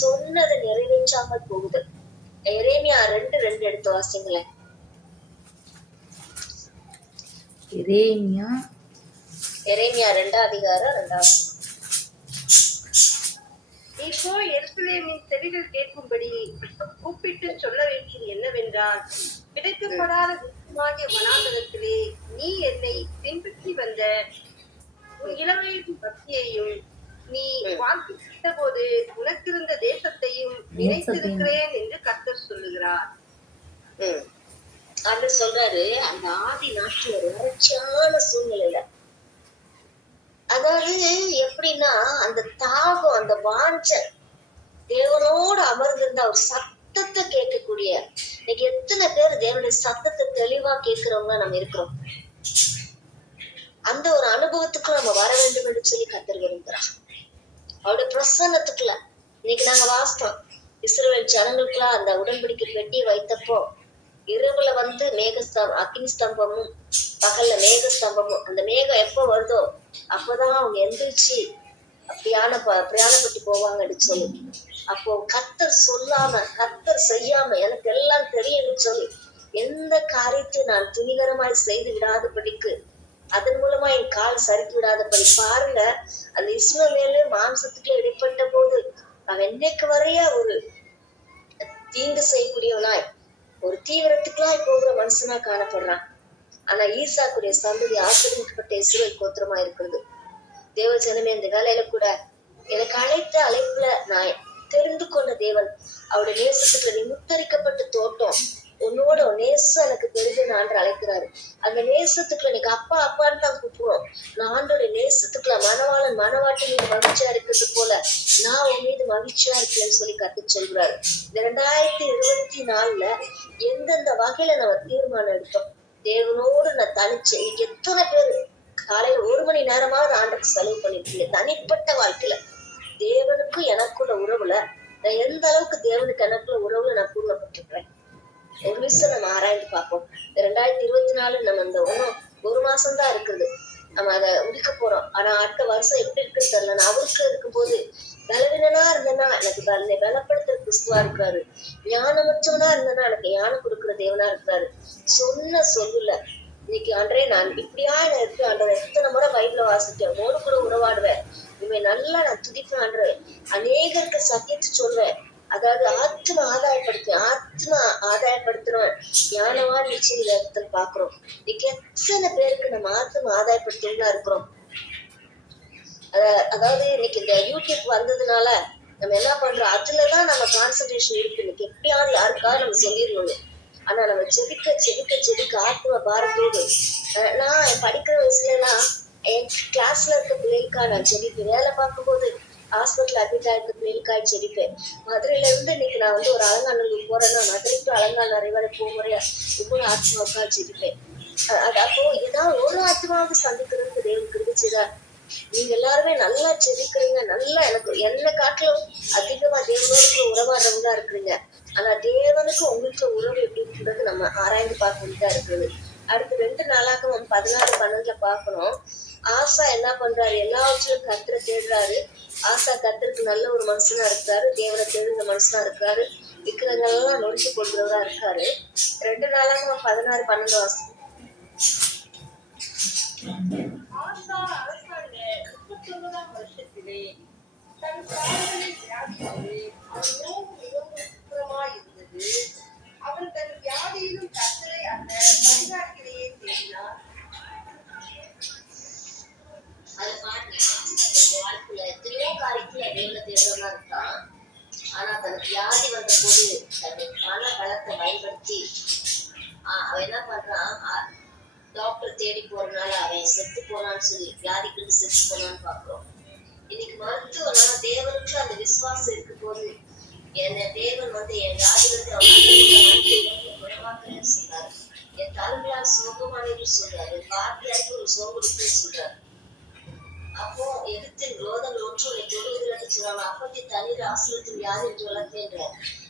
சொன்னதை நிறைவேற்றாமல் போகுது. எரேமியா 2:2 எடுத்து வாசிங்களேன். எரேமியா 2ஆம் அதிகாரம் 2ஆம். இப்போ எருசலேமின் செவிகள் கேட்கும்படி கூப்பிட்டு சொல்ல வேண்டியது என்னவென்றால், கிடைக்கப்படாத துக்கமாகிய வனாந்தரத்திலே நீ என்னை பின்பற்றி வந்த உன் இளவயது பக்தியையும் நீ வாசித்த போது உனக்கிருந்த தேசத்தையும் நினைத்திருக்கிறேன் என்று கர்த்தர் சொல்லுகிறார். அது சொல்றாரு அந்த ஆதி நாட்டுல ஒரு வறட்சியான சூழ்நிலையில, அதாவது எப்படின்னா அந்த தாகம் அந்த வாஞ்சல் தேவனோடு அமர்ந்திருந்த ஒரு சத்தத்தை கேட்கக்கூடிய, இன்னைக்கு எத்தனை பேர் தேவனுடைய சத்தத்தை தெளிவா கேட்கிறவங்க நம்ம இருக்கிறோம். அந்த ஒரு அனுபவத்துக்கு நம்ம வர வேண்டும் என்று சொல்லி கர்த்தர் விரும்புகிறார். அவருடைய பிரசன்னத்துக்குள்ள இன்னைக்கு நாங்க வாசித்தோம். இஸ்ரவேல் ஜனங்களுக்குலாம் அந்த உடன்படிக்கை பெட்டியை வைத்தப்போ இரவுல அக்னி ஸ்தம்பமும் பகல்ல மேக ஸ்தம்பமும், அந்த மேகம் எப்ப வருதோ அப்பதான் அவங்க எந்திரிச்சு பிரயாணப்பட்டு போவாங்கன்னு சொல்லி, அப்போ கர்த்தர் சொல்லாம கர்த்தர் செய்யாம எனக்கு எல்லாம் தெரியும்னு சொல்லி எந்த காரியத்தை நான் துணிகரமாய் செய்து விடாதபடிக்கு, அதன் மூலமா என் கால் சறுக்கி விடாதபடி பாருங்க. அந்த இஸ்மவேலு மாம்சத்துக்கு இடைப்பட்ட போது அவன் என்னைக்கு வரைய ஒரு தீங்கு செய்யக்கூடியவனாய் ஒரு தீவிரத்துக்குள்ளாய் போகிற மனுஷனா காணப்படுறான். ஆனா ஈசாக்குடைய சந்ததி ஆசிரியப்பட்ட இஸ்ரவேல் கோத்திரமா இருக்கிறது. தேவ ஜனமே, இந்த வேலையில கூட எனக்கு அழைத்த அழைப்புல நான் தெரிந்து கொண்ட தேவன் அவருடைய நேசத்துக்குள்ள நீ முத்தரிக்கப்பட்ட தோட்டம், உன்னோட நேசம் எனக்கு தெரிஞ்சு நான் அழைக்கிறாரு. அந்த நேசத்துக்குள்ள நீங்க அப்பா அப்பான்னு தான் கூப்பிடுவோம். நான் ஆண்டோட நேசத்துக்குள்ள மனவாளன் மனவாட்டி மீது மகிழ்ச்சியா இருக்கிறது போல நான் உன் மீது மகிழ்ச்சியா இருக்கேன்னு சொல்லி கத்து சொல்றாரு. இந்த 2024 எந்தெந்த வகையில நம்ம தீர்மானம் எடுத்தோம், தேவனோடு நான் தனிச்சு. இன்னைக்கு எத்தனை பேரு காலையில 1 மணி நேரமாவது ஆண்டுக்கு செலவு பண்ணிருக்கீங்க தனிப்பட்ட வாழ்க்கையில. தேவனுக்கும் எனக்குள்ள உறவுல நான் எந்த அளவுக்கு தேவனுக்கு எனக்குள்ள உறவுல நான் பூர்ணப்பட்டிருக்கிறேன். ஒரு விஷயம் நம்ம ஆராய்ந்து பார்ப்போம். 2024 நம்ம இந்த ஒரு மாசம்தான் இருக்குது, நம்ம அதை முடிக்க போறோம். ஆனா அடுத்த வருஷம் எப்படி இருக்குன்னு தெரியல. நான் அவருக்கு இருக்கும்போது பலவீனனா இருந்தேன்னா எனக்கு பலப்படுத்துற கிறிஸ்துவா இருக்கிறாரு. ஞானமற்றவனா இருந்தேன்னா எனக்கு ஞானம் கொடுக்குற தேவனா இருக்கிறாரு. சொன்ன சொல்லுல இன்னைக்கு ஆண்டரே நான் இப்படியா நான் இருக்கு ஆண்டவர், எத்தனை முறை பைபிள வாசிட்டேன், உன்னோடு கூட உறவாடுவேன், இவன் நல்லா நான் துதிப்பேன் ஆண்டவர், அநேகருக்கு சத்தியத்தை சொல்வேன். அதாவது ஆத்மா ஆதாயப்படுத்துறவன் ஞானவான் நிச்சயத்துல பாக்குறோம். இன்னைக்கு எத்தனை பேருக்கு நம்ம ஆத்மா ஆதாயப்படுத்தவங்களா இருக்கிறோம். அதாவது இன்னைக்கு இந்த யூடியூப் வந்ததுனால நம்ம என்ன பண்றோம், அதுலதான் நம்ம கான்சன்ட்ரேஷன் இருக்கு. இன்னைக்கு எப்படியாவது யாருக்காவது நம்ம சொல்லிடணும். ஆனா நம்ம செபிக்க செபிக்க செபிக்க ஆத்ம பாரத்தோடு நான் படிக்கிற வயசுல எல்லாம் என் கிளாஸ்ல இருக்க பிள்ளைகளுக்கா நான் செபிப்பேன். வேலை பார்க்கும்போது ஹாஸ்பிட்டல் அட்மிட் ஆயிருக்க பிள்ளைகளுக்காக செபிப்பேன். மதுரையில இருந்து இன்னைக்கு நான் வந்து ஒரு அலங்காநல்லூர் போறேன்னா மதுரைக்கு அலங்காநல்லூர் நிறைய போகிறேன். ஒவ்வொரு ஆத்மாவுக்காக செபிப்பேன். அப்போ ஏதாவது ஒரு ஆத்மாவது சந்திக்கிறதுக்கு தேவன் கிருபிச்சுதான். நீங்க எல்லாருமே நல்லா செபிக்கிறீங்க, நல்லா எனக்கு என்ன காட்டிலும் அதிகமா தேவனோடு உறவாடுறவங்களா இருக்கிறீங்க. ஆனா தேவனுக்கு உங்களுக்கு உறவு எப்படி இருக்கிறது நம்ம ஆராய்ந்து பார்க்க வேண்டியதா இருக்குது. அடுத்து 2 நாளாகவும் 16:12 பார்க்கணும். ஆசா என்ன பண்றாரு, எல்லாவற்றிலும் கர்த்தரை தேடுறாரு. ஆசா கர்த்தருக்கு நல்ல ஒரு மனுஷனா இருக்கிறாரு, தேவனை தேடுற மனுஷனா இருக்கிறாரு, விக்கிரங்கள்லாம் நொறுக்கி கொள்கிறவரா இருக்காரு. 2 நாளாகவும் 16:12 வாசம். ஆசா அரசாண்ட 39ஆம் வருஷத்திலே தன் கால்களில் வியாதியோடு அவன் நோவு மிகவும் தீவிரமாயிருந்தது. அவன் தன் வியாதியிலும் கர்த்தரை அந்த பரிகாரத்திலேயே தேடினார். அது பாருங்க, வாழ்க்கையில எத்தனையோ காரியத்துல தேவனை தேடுறவனா இருக்கான். ஆனா தனக்கு வியாதி வந்த போது தன்னுடைய பண பலத்தை பயன்படுத்தி அவன் என்ன பண்றான், டாக்டர் தேடி போறதுனால அவன் செத்து போனான்னு சொல்லி வியாதிக்கு செத்து போனான்னு பாக்குறோம். இன்னைக்கு மருத்துவனா தேவனுக்கு அந்த விசுவாசம் இருக்கு போது என்ன தேவன் வந்து என் வியாதிகளுக்கு அவன் குணமாக்குறேன்னு சொல்றாரு. என் தலைமையால் சோகமானு சொல்றாரு, வார்த்தையாருக்கு ஒரு சோகம் சொல்றாரு. அப்போ எதிர்த்தின் ரோதங்கள் ஒற்றுமை தொழுவதுன்னு சொல்றாங்க. அப்பத்தி தண்ணீர் ஆசிரியத்து வியாதி என்று வளர்க்கின்ற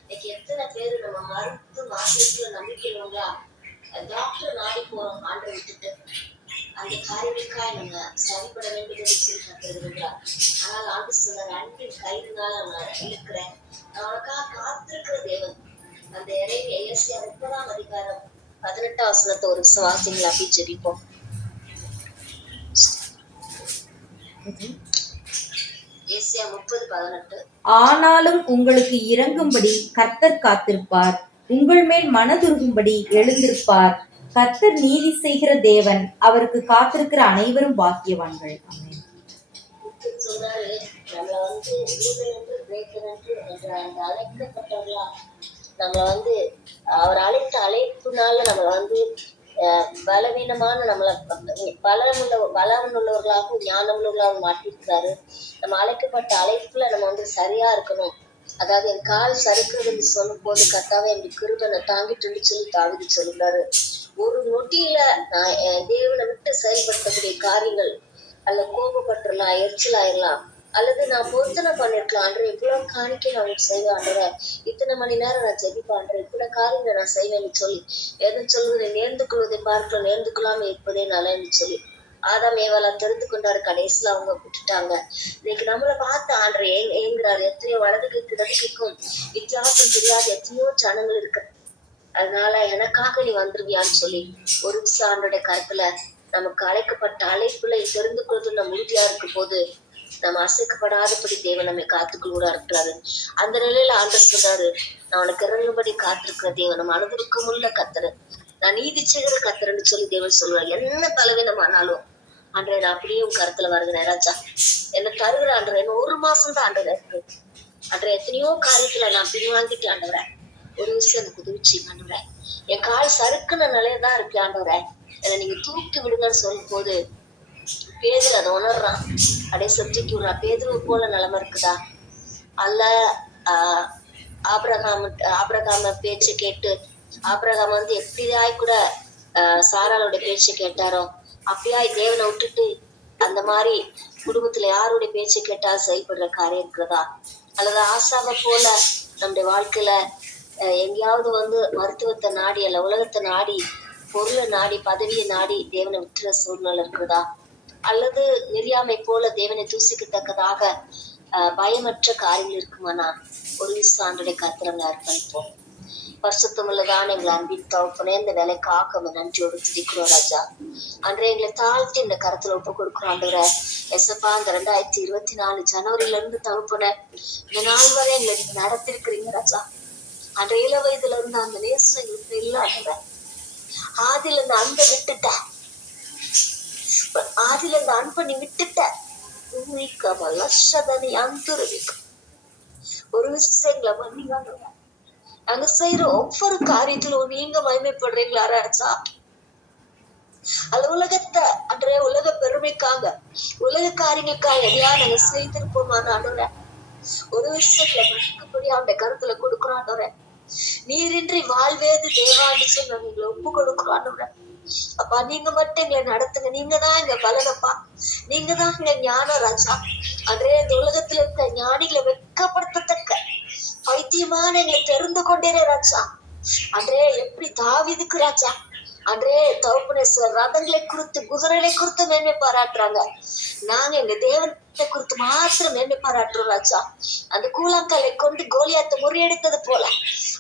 இன்னைக்கு எத்தனை பேரு நம்ம மருத்துவ ஆசிரியத்துல நம்பிக்கைங்களா டாக்டர் நாடி போறோம் ஆண்டை விட்டுட்டு அந்த காரியங்களுக்காக நம்ம சரிபட வேண்டும் என்று சொல்லி கற்றுகிறார். ஆனால் ஆண்டு சொன்னார், அன்பின் கையினால நான் இருக்கிறேன், நான் உனக்காக காத்திருக்கிற தேவன். அந்த இறைவி ஏசியா 30ஆம் அதிகாரம் 18ஆம் வசனத்தை ஒரு வாசிங்களா அப்படி ஜெபிப்போம். ஏசியா 30:18. ஆனாலும் உங்களுக்கு இரங்கும்படி கர்த்தர் காத்திருப்பார், உங்கள் மேல் மனதுருகும்படி எழுந்திருப்பார். கர்த்தர் நீதி செய்கிற தேவன், அவருக்கு காத்திருக்கிற அனைவரும் பாக்கியவான்கள். சொன்னாரு, நம்மள வந்து என்ற அழைக்கப்பட்டவர்களா நம்மள வந்து அவர் அழைத்த அழைப்புனால நம்மள வந்து பலவீனமான நம்மளை பலம் உள்ளவர்களாகவும் ஞானம் உள்ளவர்களாகவும் மாற்றிருக்கிறாரு. நம்ம அழைக்கப்பட்ட அழைப்புல நம்ம வந்து சரியா இருக்கணும். அதாவது என் கால் சறுக்குறதுன்னு சொல்லும் போது கர்த்தாவே என் கிருபை தாங்கிட்டு சொல்லி தாவிது சொல்லுறாரு. ஒரு நொடியில நான் தேவனை விட்டு செயல்படுத்தக்கூடிய காரியங்கள் அல்ல கோபப்பட்டுலாம், எரிச்சலாயிரலாம், அல்லது நான் பொருத்தனை பண்ணிருக்கலாம். அன்று இவ்வளவு காணிக்கை நான் உங்களுக்கு செய்வேன் ஆண்டவரே, இத்தனை மணி நேரம் நான் ஜெபிப்பேன், இத்தனை காரியங்களை நான் செய்வேன்னு சொல்லி எதை சொல்லுவது, நேர்ந்து கொள்வதை பார்க்க நேர்ந்து கொள்ளாம இருப்பதே நல்லன்னு சொல்லி ஆதாம் ஏவாளா தெரிந்து கொண்டாரு. கடைசியில அவங்க விட்டுட்டாங்க. இன்னைக்கு நம்மளை பார்த்து ஆண்டர் ஏங்குறாரு. எத்தனையோ வலதுக்கு கிழக்குக்கும் வித்தியாசம் தெரியாத எத்தனையோ ஜனங்கள் இருக்கு. அதனால எனக்காக நீ வந்துருவியான்னு சொல்லி ஒரு விஷயம் ஆண்டோட கருத்துல நமக்கு அழைக்கப்பட்ட அழைப்புல தெரிந்து கொள்வது நம்ம உறுதியா இருக்கும் போது நம்ம அசைக்கப்படாதபடி தேவன் நம்மை காத்துக்கொள்வரா இருக்கிறாரு. அந்த நிலையில ஆண்டர் சொல்றாரு, நான் உனக்கு இறங்கும்படி காத்திருக்கிற தேவன், நம்ம அனுபவிக்கும் உள்ள கத்தரு, நான் நீதி செய்கிற கத்தருன்னு சொல்லி தேவன் சொல்லுவார். என்ன பலவீனமானாலும் ஆண்டரை நான் அப்படியே உன் கருத்துல வருகிறேன் ராஜா, என்ன தருகிற ஆண்டரை, என்ன 1 மாசம் தான் ஆண்டரை இருக்கு ஆண்டரை, எத்தனையோ காரியத்துல நான் பின்வாங்கிட்டு ஆண்டவரேன், ஒரு விஷயம் எனக்கு உதவிச்சு ஆண்டவரேன், என் கால் சறுக்குன நிலையதான் இருக்கு ஆண்டவரே, என்னை நீங்க தூக்கி விடுங்கன்னு சொல்லும் போது பேதுரு அதை உணர்றான். கடைசி தூக்கி விடுறான். பேதுருவை போல நிலைமை இருக்குதா? அல்ல ஆபிரகாம பேச்சை கேட்டு ஆபிரகாம் வந்து எப்படியாய் கூட சாராளோட பேச்சை கேட்டாரோ அப்படியாய் தேவனை விட்டுட்டு அந்த மாதிரி குடும்பத்துல யாருடைய பேச்சை கேட்டா செயல்படுற காரியம் இருக்கிறதா? அல்லது ஆசாவை போல நம்முடைய வாழ்க்கையில எங்கேயாவது வந்து மருத்துவத்தை நாடி அல்ல உலகத்தை நாடி பொருளை நாடி பதவியை நாடி தேவனை விட்டுற சூழ்நிலை இருக்கிறதா? அல்லது மிரியாமை போல தேவனை தூசிக்கத்தக்கதாக பயமற்ற காரியங்கள் இருக்குமானா ஒரு விசாண்டுடைய கத்திரங்களை அர்ப்பணிப்போம். பரிசுத்தமுள்ளதான எங்களை அன்பின் தகப்பனே, இந்த வேலைக்காக நன்றியோடு துதிக்கிறோம் ராஜா. அன்றைய எங்களை தாழ்த்தி இந்த கருத்துல ஒப்பு கொடுக்கிறோம் ஆண்டவரே. எசப்பா, இந்த 2024 ஜனவரியில இருந்து தகப்பனே இந்த நாள் வரை எங்களை நீங்க நடத்திருக்கிறீங்க ராஜா. அன்றைய 7 வயதுல இருந்து அந்த நேசம் எங்களுக்கு இல்லாத ஆதில இந்த அன்பை விட்டுட்ட, ஆதில இந்த அன்பை நீ விட்டுட்ட. அந்துருவிக்கும் ஒரு விஷயங்களை மன்னிங்க. நாங்க செய்யற ஒவ்வொரு காரியத்திலும் நீங்க மகிமைப்படுறீங்களா ராஜா? அது உலகத்தை அன்றைய உலக பெருமைக்காக உலக காரியங்களுக்காக எதையா நாங்க செய்திருப்போமான ஆண்டவரே, ஒரு விஷயத்துல மன்னிக்கும்படி அந்த கருத்துல கொடுக்குறோம் ஆண்டவரே. நீரின்றி வாழ்வேது தேவான்னு சொல்லி நாங்க எங்களை ஒப்பு கொடுக்குறோம் ஆண்டவரே. அப்பா நீங்க மட்டும் எங்களை நடத்துங்க. நீங்க தான் எங்க பலனப்பா, நீங்க தான் எங்க ஞான ராஜா. அன்றைய இந்த உலகத்துல இருக்க ஞானிகளை வெட்கப்படுத்தத்தக்க பைத்தியமான எங்களை தெரிந்து கொண்டேரே ராஜா. அன்றே எப்படி தாவீதுக்கு ராஜா அன்றே தகப்பனே ரதங்களை குறித்து குதிரைகளை குறித்து மேன்மை பாராட்டுறாங்க. நாங்க எங்க தேவனை குறித்து மாத்திரம் மேன்மை பாராட்டுறோம் ராஜா. அந்த கூழாங்கல்லை கொண்டு கோலியாத்தை முறியடித்தது போல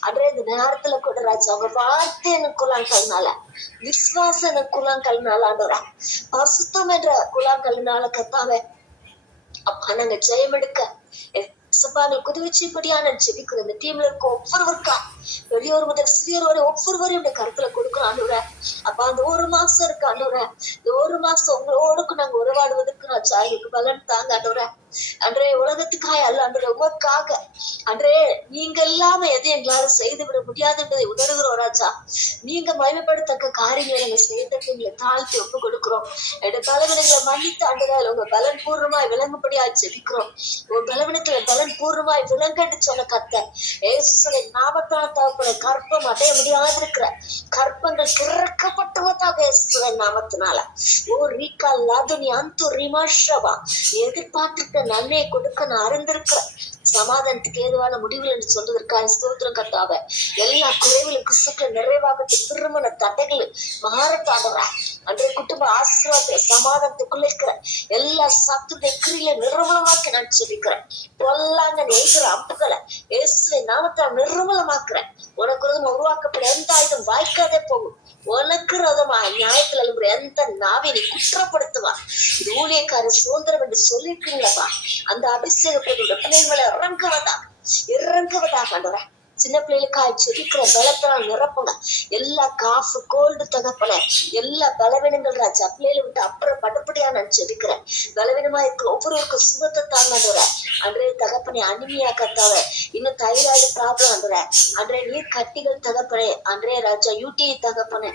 அன்றே இந்த நேரத்துல கூட ராஜா அவங்க வார்த்தை எனக்கு கூழாங்கல்னால, விசுவாசம் எனக்கு கூழாங்கல்னால ஆண்டவரா, பரிசுத்தம் என்ற கூழாங்கல்னால கத்தாவே அப்பா நாங்க ஜெயம் எடுக்க குதிவச்சபடியான ஜெபிக்கிற இந்த டீம்ல இருக்க ஒவ்வொருவருக்கா பெரியவர் முதல் சிறியர் வரை ஒவ்வொருவரையும் இந்த கருத்துல கொடுக்குறோம் ஆண்டவரே. அப்ப அந்த ஒரு மாசம் இருக்கு ஆண்டவரே, இந்த ஒரு மாசம் உங்களோடுக்கு நாங்க உறவாடுவதற்கு ராஜா எங்களுக்கு பலன் தாங்க ஆண்டவரே. அன்றே உலகத்துக்காக அல்ல ஆண்டவரே, உங்களுக்காக அன்றே நீங்க இல்லாம எதையும் எங்களால செய்து விட முடியாது என்பதை உணர்கிறோம் ராஜா. நீங்க மகிமைப்படுத்தக்க காரியங்களை நாங்க செய்யறதுக்கு எங்களை தாழ்த்தி ஒப்பு கொடுக்கிறோம். என்னோட பலவீனங்களை மன்னித்து ஆண்டவரே உங்க பலன் பூர்வமாய் விளங்கும்படியா ஜெபிக்கிறோம். உங்க பலவீனத்துல பலன் பூர்வமாய் விளங்குன்னு சொன்ன கர்த்தர் இயேசுவின் நாமத்தால் தகப்பனே கற்பம் அடைய முடியாது இருக்கிற கற்பங்கள் திறக்கப்பட்டுவதாக இயேசுவின் நாமத்தினால ஓ ரீகா லாதுனி அந்து ரிமாஷவா எதிர்பார்த்திருக்க நன்மையை கொடுக்க நான் அறிந்திருக்கிற சமாதானத்துக்கு ஏதுவான முடிவுகள் என்று சொல்வதற்காக ஸ்தோத்திரம் கர்த்தாவே. எல்லா குறைவுகளும் கிறிஸ்துக்களை நிறைவாகட்டு, திருமண தடைகள் மாறட்டாண்டவரா அன்றைய குடும்ப ஆசீர்வாதத்தை சமாதானத்துக்குள்ள இருக்கிற எல்லா சத்துடைய கிரியில நிர்மூலமாக்கி நான் சொல்லிக்கிறேன். பொல்லாங்க நெய்கிற அம்புகளை இயேசுவின் நாமத்தால் நிர்மூலமாக்குறேன். உனக்கு உருவாக்கப்பட எந்த ஆயுதம் வாய்க்காதே போகும். உனக்கு ரதமா நியாயத்துல எழும்புற எந்த நாவை நீ குற்றப்படுத்துவா. இது ஊழியக்கார சுதந்திரம் என்று சொல்லிருக்கீங்களப்பா. அந்த அபிஷேகப்படுத்த பிள்ளைகளை இறங்குவதாக ஆண்டவரே. சின்ன பிள்ளைகளுக்காக செடிக்கிற பலத்தினால் நிரப்புங்க. எல்லா காஃபு கோல்டு தகப்பன எல்லா பலவீனங்கள் ராஜா பிள்ளைகளை விட்டு அப்புறம் படுப்படியா நான் செடிக்கிறேன். பலவீனமா இருக்கிற ஒவ்வொருவருக்கும் சுகத்தை தாங்க அன்றைய தகப்பனை அனிமையா கத்தாவ இன்னும் தைராய்டு ப்ராப்ளம் அன்றைய நீர் கட்டிகள் தகப்பனே அன்றைய ராஜா யூடி தகப்பனே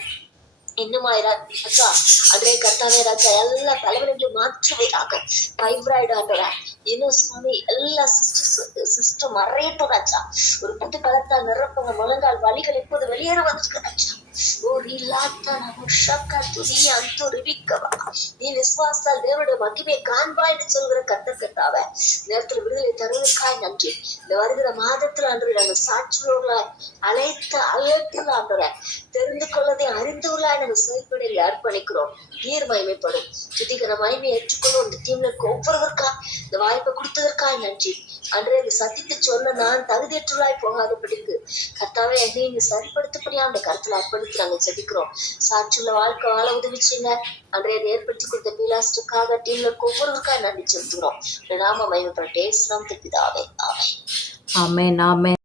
இன்னுமாயிராஜா அன்றைய கத்தாவே ராஜா எல்லா பலவீனங்களையும் மாற்றுவீராக. ஃபைப்ராய்டு ஆண்டவரா இன்னும் சுவாமி எல்லா சிஸ்டம் மறையட்டும் ராஜா. ஒரு புது பலத்தால் நிரப்புங்க. முழங்கால் வலிகள் இப்போது வெளியேற வந்துருக்கு ராஜா. நீ விசுவாசால் தேவனுடைய மகிமையை காண்பா என்று சொல்கிற கர்த்தர்கத்தாவ நேரத்தில் விடுதலை தருவதற்காய் நன்றி. இந்த வருகிற மாதத்துல அன்று நாங்கள் சாட்சியோர்களாய் அழைத்துல ஆண்டவரை தெரிந்து கொள்ளதை அறிந்துள்ளாய் நாங்கள் செயல்பட அர்ப்பணிக்கிறோம். நீர் மகிமைப்படும் துதிக்கிற மகிமையை ஏற்றுக்கொள்ளும். இந்த டீம்ல இருக்க ஒவ்வொருவருக்கா இந்த வாய்ப்பை கொடுத்ததற்காய் நன்றி. அன்றே இந்த சத்தியத்தை சொல்ல நான் தகுதியற்றுள்ளாய் போகாதபடிக்கு கர்த்தாவே என்னை இங்க சரிப்படுத்தப்படியா அந்த கருத்துல அர்ப்பணித்து நாங்க செபிக்கிறோம். சாட்சியுள்ள வாழ்க்கை வாழ உதவிச்சிங்க. அன்றைய ஏற்படுத்தி கொடுத்த பீலாஸ்டுக்காக டீம்ல இருக்க ஒவ்வொருவருக்காக நன்றி செலுத்துகிறோம். நாம மகிமைப்பட்ட இயேசு நாமத்தில் பிதாவே ஆமென். ஆமென் ஆமென்.